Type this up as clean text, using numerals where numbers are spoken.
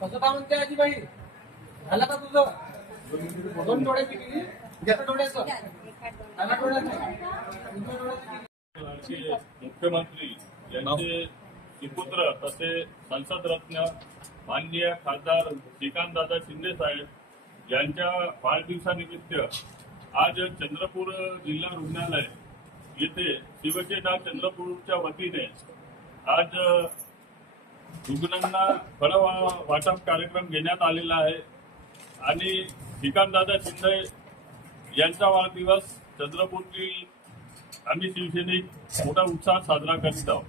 कसं काय म्हणते आजीबाई? झाला का तुझं? 2 डोळ्याची केली? ज्याच्या डोळ्याचं मुख्यमंत्री यांचे सुपुत्र तसे संसद रत्न माननीय खासदार श्रीकांतदादा शिंदे साहेब यांच्या वाढदिवसानिमित्त आज चंद्रपूर जिल्हा रुग्णालय येथे शिवसेना चंद्रपूरच्या वतीने आज रुग्णांना फळ वाटप कार्यक्रम घेण्यात आलेला आहे आणि श्रीकांतदादा शिंदे यांचा वाढदिवस चंद्रपूरतील आम्ही शिवसैनिक मोठा उत्साहात साजरा करीत आहोत।